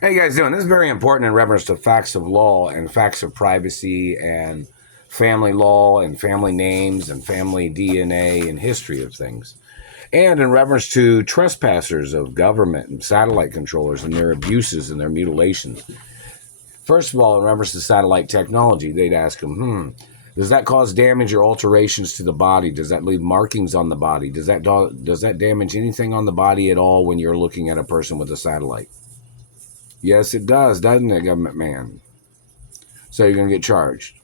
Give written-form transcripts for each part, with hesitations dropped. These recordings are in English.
How you guys doing? This is very important in reference to facts of law and facts of privacy and family law and family names and family DNA and history of things. And in reference to trespassers of government and satellite controllers and their abuses and their mutilations. First of all, in reference to satellite technology, they'd ask them, does that cause damage or alterations to the body? Does that leave markings on the body? Does that damage anything on the body at all when you're looking at a person with a satellite? Yes, it does, doesn't it, government man? So you're going to get charged.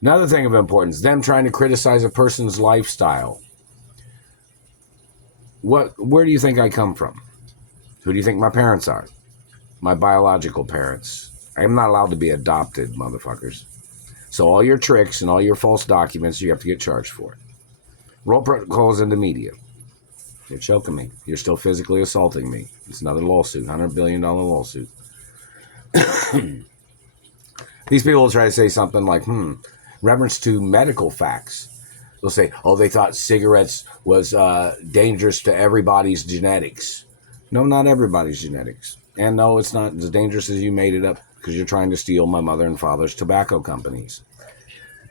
Another thing of importance, them trying to criticize a person's lifestyle. Where do you think I come from? Who do you think my parents are? My biological parents. I'm not allowed to be adopted, motherfuckers. So all your tricks and all your false documents, you have to get charged for it. Roll protocols in the media. You're choking me. You're still physically assaulting me. It's another lawsuit, $100 billion lawsuit. These people will try to say something like, reference to medical facts. They'll say, they thought cigarettes was dangerous to everybody's genetics. No, not everybody's genetics. And no, it's not as dangerous as you made it up because you're trying to steal my mother and father's tobacco companies.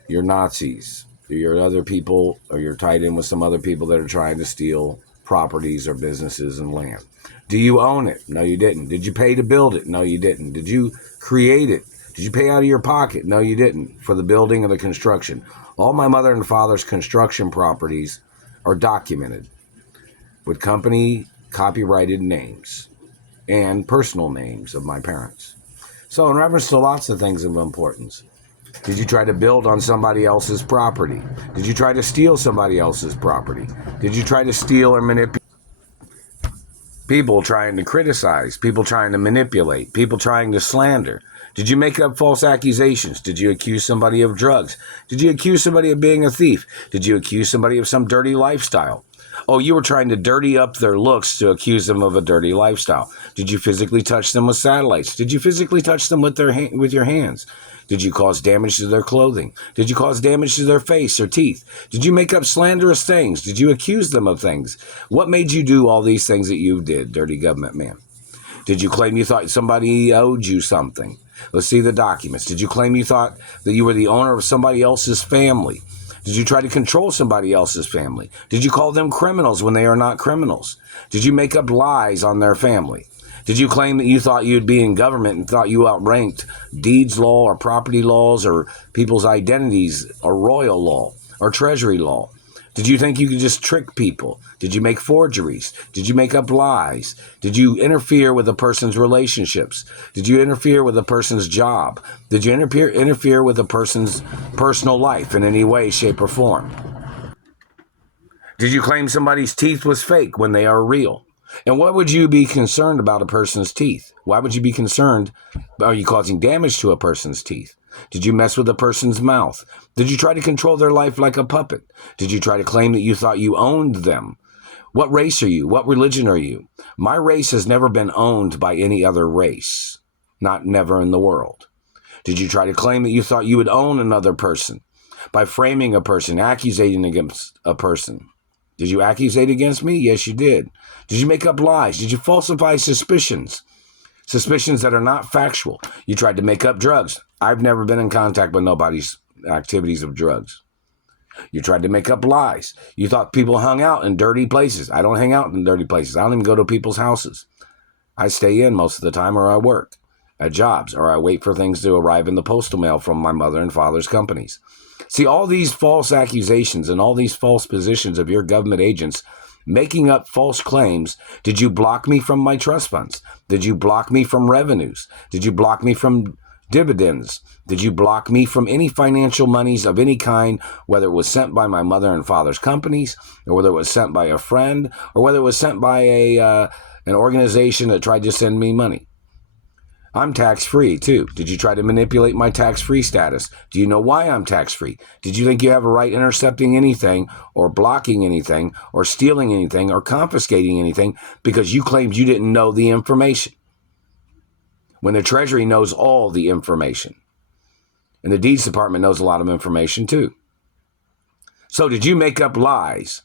You're Nazis. You're other people, or you're tied in with some other people that are trying to steal properties or businesses and land. Do you own it? No, you didn't. Did you pay to build it? No, you didn't. Did you create it? Did you pay out of your pocket? No, you didn't, for the building or the construction. All my mother and father's construction properties are documented with company copyrighted names and personal names of my parents. So in reference to lots of things of importance, did you try to build on somebody else's property? Did you try to steal somebody else's property? Did you try to steal or manipulate? People trying to criticize, people trying to manipulate, people trying to slander. Did you make up false accusations? Did you accuse somebody of drugs? Did you accuse somebody of being a thief? Did you accuse somebody of some dirty lifestyle? Oh, you were trying to dirty up their looks to accuse them of a dirty lifestyle. Did you physically touch them with satellites? Did you physically touch them with your hands? Did you cause damage to their clothing? Did you cause damage to their face or teeth? Did you make up slanderous things? Did you accuse them of things? What made you do all these things that you did, dirty government man? Did you claim you thought somebody owed you something? Let's see the documents. Did you claim you thought that you were the owner of somebody else's family? Did you try to control somebody else's family? Did you call them criminals when they are not criminals? Did you make up lies on their family? Did you claim that you thought you'd be in government and thought you outranked deeds law or property laws or people's identities or royal law or treasury law? Did you think you could just trick people? Did you make forgeries? Did you make up lies? Did you interfere with a person's relationships? Did you interfere with a person's job? Did you interfere with a person's personal life in any way, shape, or form? Did you claim somebody's teeth was fake when they are real? And what would you be concerned about a person's teeth? Why would you be concerned? Are you causing damage to a person's teeth? Did you mess with a person's mouth? Did you try to control their life like a puppet? Did you try to claim that you thought you owned them? What race are you? What religion are you? My race has never been owned by any other race. Not never in the world. Did you try to claim that you thought you would own another person by framing a person, accusating against a person? Did you accusate against me? Yes, you did. Did you make up lies? Did you falsify suspicions? Suspicions that are not factual. You tried to make up drugs. I've never been in contact with nobody's activities of drugs. You tried to make up lies. You thought people hung out in dirty places. I don't hang out in dirty places. I don't even go to people's houses. I stay in most of the time, or I work at jobs, or I wait for things to arrive in the postal mail from my mother and father's companies. See, all these false accusations and all these false positions of your government agents making up false claims. Did you block me from my trust funds? Did you block me from revenues? Did you block me from dividends? Did you block me from any financial monies of any kind, whether it was sent by my mother and father's companies, or whether it was sent by a friend, or whether it was sent by an organization that tried to send me money? I'm tax-free, too. Did you try to manipulate my tax-free status? Do you know why I'm tax-free? Did you think you have a right intercepting anything or blocking anything or stealing anything or confiscating anything because you claimed you didn't know the information? When the Treasury knows all the information. And the Deeds Department knows a lot of information, too. So did you make up lies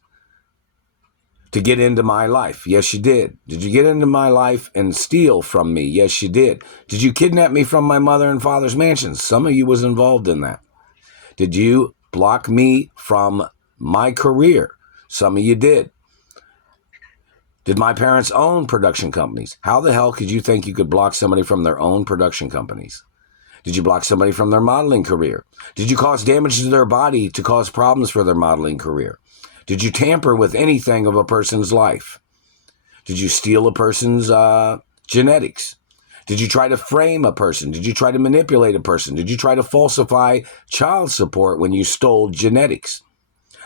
to get into my life? Yes, you did. Did you get into my life and steal from me? Yes, you did. Did you kidnap me from my mother and father's mansions? Some of you was involved in that. Did you block me from my career? Some of you did. Did my parents own production companies? How the hell could you think you could block somebody from their own production companies? Did you block somebody from their modeling career? Did you cause damage to their body to cause problems for their modeling career? Did you tamper with anything of a person's life? Did you steal a person's genetics? Did you try to frame a person? Did you try to manipulate a person? Did you try to falsify child support when you stole genetics?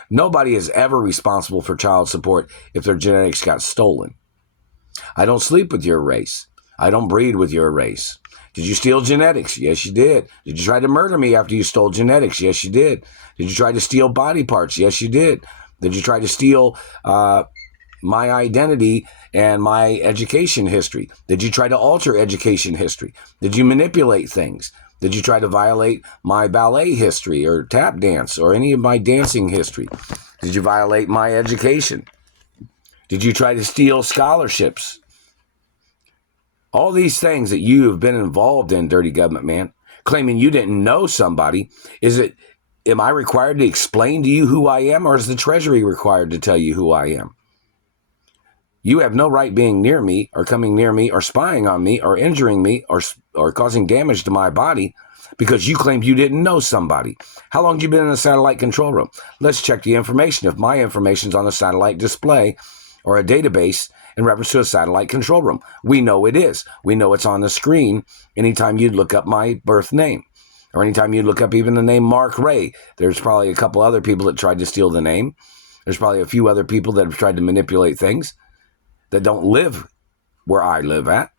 Nobody is ever responsible for child support if their genetics got stolen. I don't sleep with your race. I don't breed with your race. Did you steal genetics? Yes, you did. Did you try to murder me after you stole genetics? Yes, you did. Did you try to steal body parts? Yes, you did. Did you try to steal my identity and my education history? Did you try to alter education history? Did you manipulate things? Did you try to violate my ballet history or tap dance or any of my dancing history? Did you violate my education? Did you try to steal scholarships? All these things that you have been involved in, dirty government man, claiming you didn't know somebody, am I required to explain to you who I am, or is the Treasury required to tell you who I am? You have no right being near me or coming near me or spying on me or injuring me or causing damage to my body because you claimed you didn't know somebody. How long have you been in a satellite control room? Let's check the information. If my information's on a satellite display or a database in reference to a satellite control room, we know it is. We know it's on the screen anytime you look up my birth name or anytime you look up even the name Mark Ray. There's probably a couple other people that tried to steal the name. There's probably a few other people that have tried to manipulate things that don't live where I live at,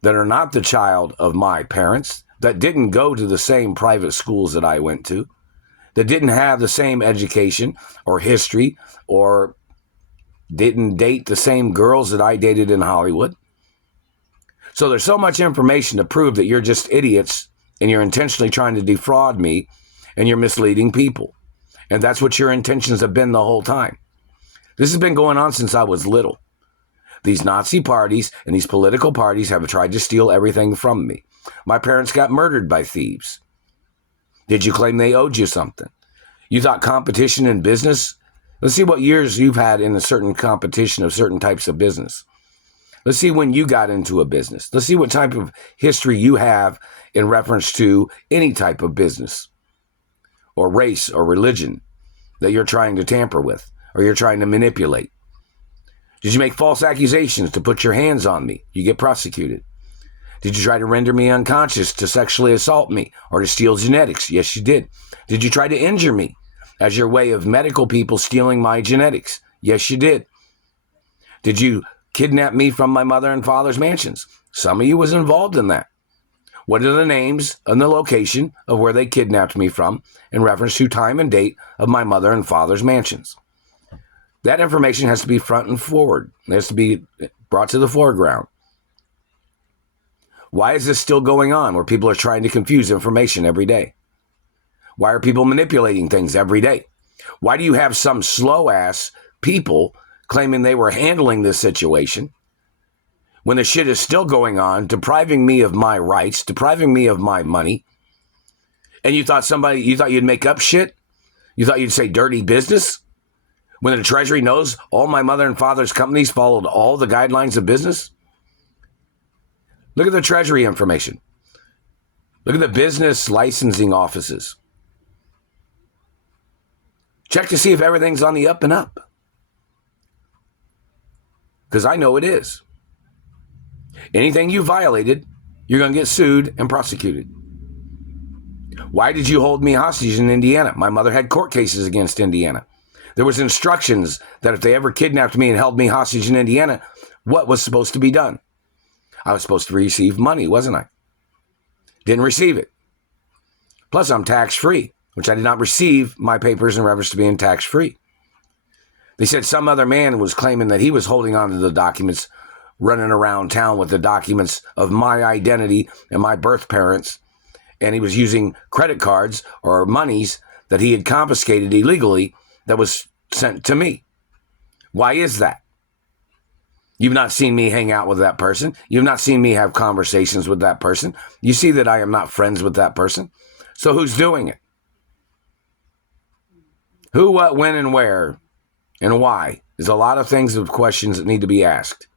that are not the child of my parents, that didn't go to the same private schools that I went to, that didn't have the same education or history or didn't date the same girls that I dated in Hollywood. So there's so much information to prove that you're just idiots and you're intentionally trying to defraud me and you're misleading people. And that's what your intentions have been the whole time. This has been going on since I was little. These Nazi parties and these political parties have tried to steal everything from me. My parents got murdered by thieves. Did you claim they owed you something? You thought competition in business? Let's see what years you've had in a certain competition of certain types of business. Let's see when you got into a business. Let's see what type of history you have in reference to any type of business or race or religion that you're trying to tamper with or you're trying to manipulate. Did you make false accusations to put your hands on me? You get prosecuted. Did you try to render me unconscious to sexually assault me or to steal genetics? Yes, you did. Did you try to injure me as your way of medical people stealing my genetics? Yes, you did. Did you kidnap me from my mother and father's mansions? Some of you was involved in that. What are the names and the location of where they kidnapped me from in reference to time and date of my mother and father's mansions? That information has to be front and forward. It has to be brought to the foreground. Why is this still going on where people are trying to confuse information every day? Why are people manipulating things every day? Why do you have some slow-ass people claiming they were handling this situation when the shit is still going on, depriving me of my rights, depriving me of my money? And you thought you'd make up shit? You thought you'd say dirty business? When the Treasury knows all my mother and father's companies followed all the guidelines of business? Look at the Treasury information. Look at the business licensing offices. Check to see if everything's on the up and up. Because I know it is. Anything you violated, you're going to get sued and prosecuted. Why did you hold me hostage in Indiana? My mother had court cases against Indiana. There was instructions that if they ever kidnapped me and held me hostage in Indiana, what was supposed to be done? I was supposed to receive money, wasn't I? Didn't receive it. Plus, I'm tax-free, which I did not receive my papers in reference to being tax-free. They said some other man was claiming that he was holding on to the documents, running around town with the documents of my identity and my birth parents, and he was using credit cards or monies that he had confiscated illegally that was sent to me. Why is that? You've not seen me hang out with that person. You've not seen me have conversations with that person. You see that I am not friends with that person. So who's doing it? Who, what, when, and where, and why? There's a lot of things of questions that need to be asked.